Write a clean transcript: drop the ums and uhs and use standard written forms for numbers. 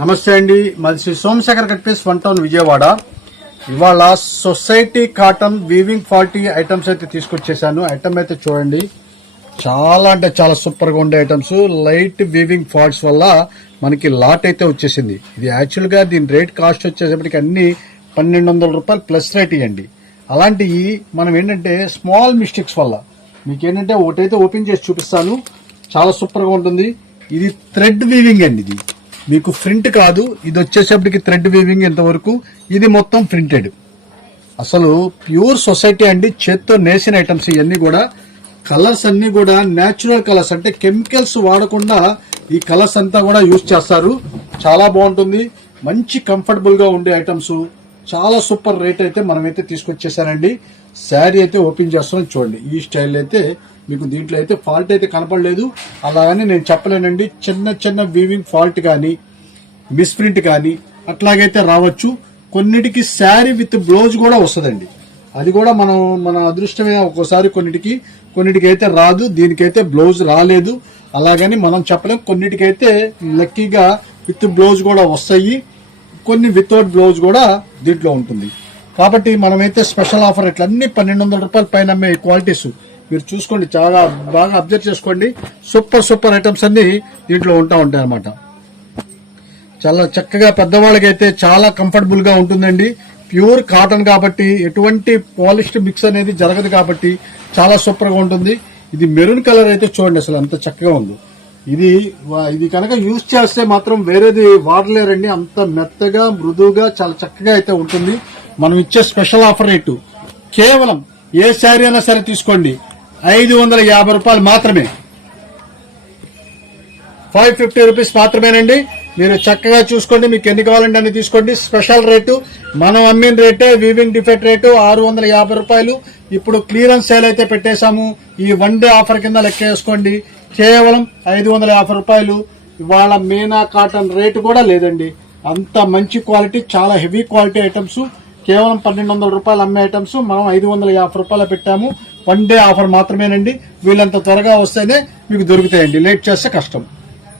నమస్తే అండి, మాది శ్రీ సోమశేఖర్ కట్పీస్ 1 టౌన్ విజయవాడ. ఇవాళ society cotton weaving faulty items అయితే తీసుకొచ్చేసాను. ఐటమ్ అయితే చూడండి, చాలా అంటే చాలా సూపర్ గా ఉండే ఐటమ్స్. లైట్ వీవింగ్ ఫాల్ట్స్ వల్ల మనకి లాట్ అయితే వచ్చేసింది. ఇది యాక్చువల్ గా దీని రేట్ కాస్ట్ వచ్చేసరికి అన్ని 1200 రూపాయలు ప్లస్ రేట్ ఇవ్వండి. అలాంటివి మనం ఏంటంటే స్మాల్ మిస్టేక్స్ వల్ల మీకు ఏంటంటే ఒకటైతే ఓపెన్ చేసి చూపిస్తాను. చాలా సూపర్ గా ఉంటుంది. ఇది థ్రెడ్ వీవింగ్ అండి. ఇది మీకు ప్రింట్ కాదు, ఇది వచ్చేసేపటికి థ్రెడ్ వీవింగ్ ఇంతవరకు. ఇది మొత్తం ప్రింటెడ్. అసలు ప్యూర్ సొసైటీ అండి, చేత్తో నేసిన ఐటమ్స్ ఇవన్నీ కూడా. కలర్స్ అన్ని కూడా న్యాచురల్ కలర్స్, అంటే కెమికల్స్ వాడకుండా ఈ కలర్స్ అంతా కూడా యూజ్ చేస్తారు. చాలా బాగుంటుంది, మంచి కంఫర్టబుల్ గా ఉండే ఐటమ్స్. చాలా సూపర్ రేట్ అయితే మనమైతే తీసుకొచ్చేసానండి. శారీ అయితే ఓపెన్ చేస్తున్నాం చూడండి. ఈ స్టైల్ అయితే మీకు దీంట్లో అయితే ఫాల్ట్ అయితే కనపడలేదు. అలాగని నేను చెప్పలేనండి. చిన్న చిన్న వీవింగ్ ఫాల్ట్ కానీ మిస్ప్రింట్ కానీ అట్లాగైతే రావచ్చు. కొన్నిటికి శారీ విత్ బ్లౌజ్ కూడా వస్తుందండి. అది కూడా మన అదృష్టమే. ఒక్కోసారి కొన్నిటికి అయితే రాదు. దీనికైతే బ్లౌజ్ రాలేదు. అలాగని మనం చెప్పలేం. కొన్నిటికైతే లక్కీగా విత్ బ్లౌజ్ కూడా వస్తాయి, కొన్ని వితౌట్ బ్లౌజ్ కూడా దీంట్లో ఉంటుంది. కాబట్టి మనమైతే స్పెషల్ ఆఫర్ ఇట్లా అన్ని 1200 రూపాయల పైన అమ్మే క్వాలిటీస్ మీరు చూసుకోండి. చాలా బాగా అబ్జర్వ్ చేసుకోండి. సూపర్ ఐటమ్స్ అన్ని దీంట్లో ఉంటాయి అన్నమాట. చాలా చక్కగా పెద్దవాళ్ళకైతే చాలా కంఫర్టబుల్ గా ఉంటుందండి. ప్యూర్ కాటన్ కాబట్టి ఎటువంటి పాలిష్డ్ మిక్స్ అనేది జరగదు కాబట్టి చాలా సూపర్ గా ఉంటుంది. ఇది మెరూన్ కలర్ అయితే చూడండి, అసలు ఎంత చక్కగా ఉంది. ఇది కనుక యూజ్ చేస్తే మాత్రం వేరేది వాడలేరండి. అంత మెత్తగా మృదువుగా చాలా చక్కగా అయితే ఉంటుంది. మనం ఇచ్చే స్పెషల్ ఆఫర్ రేటు కేవలం ఏ శారీ అయినా సరే తీసుకోండి 550 రూపాయలు మాత్రమే. 550 రూపీస్ మాత్రమేనండి. మీరు చక్కగా చూసుకోండి, మీకు ఎన్ని కావాలంటే అన్ని తీసుకోండి. స్పెషల్ రేటు మనం అమ్మిన రేటే, వీవింగ్ డిఫెక్ట్ రేటు 650 రూపాయలు. ఇప్పుడు క్లియరెన్స్ సేల్ అయితే పెట్టేశాము. ఈ 1 డే ఆఫర్ కింద లెక్క వేసుకోండి. కేవలం 550 రూపాయలు. ఇవాళ మీనా కాటన్ రేటు కూడా లేదండి. అంత మంచి క్వాలిటీ, చాలా హెవీ క్వాలిటీ ఐటమ్స్. కేవలం 1200 రూపాయలు అమ్మే ఐటమ్స్ మనం 550 రూపాయలు పెట్టాము. 1 డే ఆఫర్ మాత్రమేనండి. వీళ్ళంత త్వరగా వస్తేనే మీకు దొరుకుతాయండి. లేట్ చేస్తే కష్టం.